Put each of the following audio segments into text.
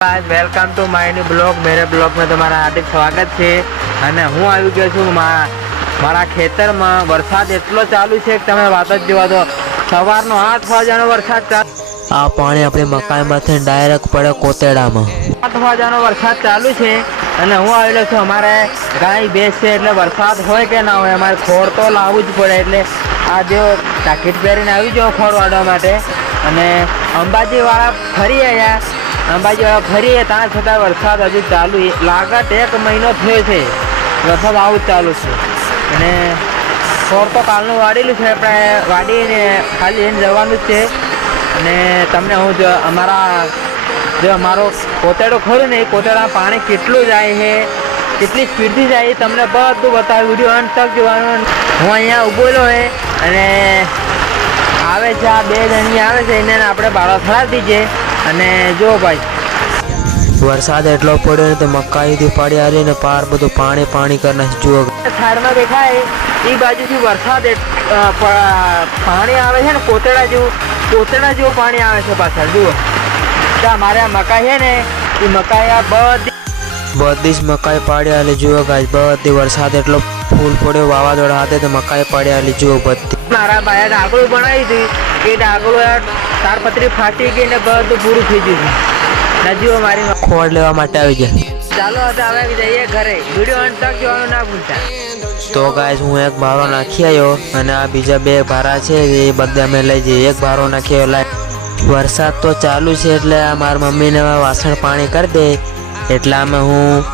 Guys welcome to my new blog. मेरे blog में તમારા હાર્દિક સ્વાગત છે અને હું આવી ગયો છું મારા ખેતરમાં। વરસાદ એટલો ચાલુ છે કે તમે વાત જ જોવા દો। સવારનો 8 વાગ્યાનો વરસાદ ચાલુ। આ પાણી આપણે મકાઈમાંથી ડાયરેક્ટ પડે કોતેડામાં। 8 વાગ્યાનો વરસાદ ચાલુ છે અને હું આવેલો છું। અમારે ગાય ભેંસ છે એટલે વરસાદ હોય કે ના હોય અમારે ખોળ તો લાવવું જ પડે। એટલે આ જો જાકેટ પહેરીને આવી જાઓ ખોળ વાળવા માટે। અને અંબાજીવાળા ફરી આવ્યા। અંબાજીવાળા ફરી ત્યાં છતાં વરસાદ હજુ ચાલુ લાગત 1 મહિનો થયો છે વરસાદ આવું જ ચાલુ છે। અને ખોળ તો કાલનું વાળેલું છે આપણે વાળીને ખાલી એને જવાનું જ છે। અને તમને હું જો અમારો કોતેડો ખરું ને એ કોતેડામાં પાણી કેટલું જાય છે કેટલી સ્પીડથી જાય તમને બધું બતાવ્યું। વિડીયો અંત તક જોવાનું। હું અહીંયા ઊભેલો છે અને આવે છે આ 2 જણી આવે છે એને આપણે બાળા ખરાડી દઈએ। અને જો ભાઈ વરસાદ એટલો પડ્યો ને તો મકાઈથી પાડી આલી ને પાર બધું પાણી કરી નાખી। જુઓ સાઈડમાં દેખાય એ બાજુથી વરસાદ પાણી આવે છે ને કોતેડા જેવું પાણી આવે છે પાછળ। જુઓ ત્યાં મારે આ મકાઈ છે ને એ મકાઈ આ બધી જ મકાઈ પાડી આલી। જુઓ ગાય બધી વરસાદ એટલો ફૂલ પડ્યો વાવાઝોડા હાથે તો મકાઈ પાડી આલી। જુઓ બધી મારા ભાઈએ ડાગલું બનાવી હતી એ ડાગલું તારપત્રી ફાટી ગઈ ને બધું પૂરું થઈ ગયું। નજીઓ મારી ખોળ લેવા માટે આવી ગયા। ચાલો હવે જઈએ ઘરે। વિડીયો અંત તક જોવાનું ના ભૂલતા। તો ગાય હું એક ભારો નાખી આવ્યો અને આ બીજા 2 ભારા છે એ બધા અમે લઈ જઈએ। એક ભારો નાખી આવ્યો। વરસાદ તો ચાલુ છે એટલે આ મારા મમ્મીને વાસણ પાણી કરી દે એટલે અમે હું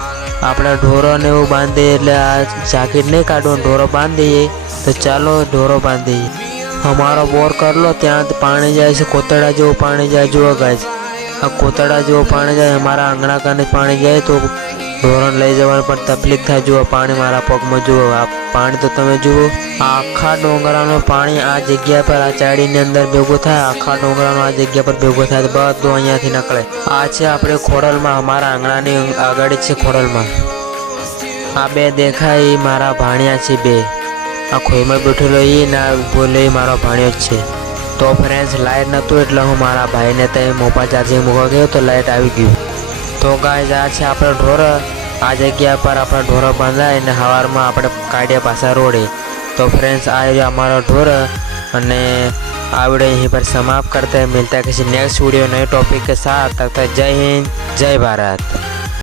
આપણા ઢોરોને એવું બાંધીએ। એટલે આ જાકેટ નહીં કાઢવું ઢોરો બાંધીએ તો ચાલો ઢોરો બાંધીએ। અમારો બોર કરલો ત્યાં પાણી જાય છે કોતડા જેવું પાણી જાય। જુઓ ગાય આ કોતડા જેવું પાણી જાય અમારા આંગણા કાને પાણી જાય તો ઢોરોને લઈ જવાનું પણ તકલીફ થાય। જુઓ પાણી મારા પગમાં જુઓ આ પાણી તો તમે જુઓ આખા ડોંગરાનું પાણી આ જગ્યા પર આ ચાડીની અંદર ભેગું થાય। આખા ડોંગરાનું આ જગ્યા પર ભેગું થાય તો બધું અહીંયાથી નીકળે। આ છે આપણે ખોડલમાં અમારા આંગણાની આગળ છે ખોડલમાં। આ 2 દેખાય એ મારા ભાણિયા છે 2। આ ખોઈમાં બેઠેલો એ ના બોલે મારો ભાણ્યો જ છે। તો ફ્રેન્ડ્સ લાઇટ નહોતું એટલે હું મારા ભાઈને ત્યાં મોબાઈલ ચાર્જિંગ મૂકવા ગયો તો લાઇટ આવી ગયું। તો ગાય આ છે આપણે ઢોર આ જગ્યા પર આપણા ઢોરો બાંધાય અને સવારમાં આપણે કાઢ્યા પાછા રોડે। તો फ्रेंड्स आ हमारा ढोर અને આ वीडियो यहीं पर समाप्त करते हैं। मिलता है किसी नेक्स्ट वीडियो नए टॉपिक के साथ। तब तक जय हिंद जय भारत।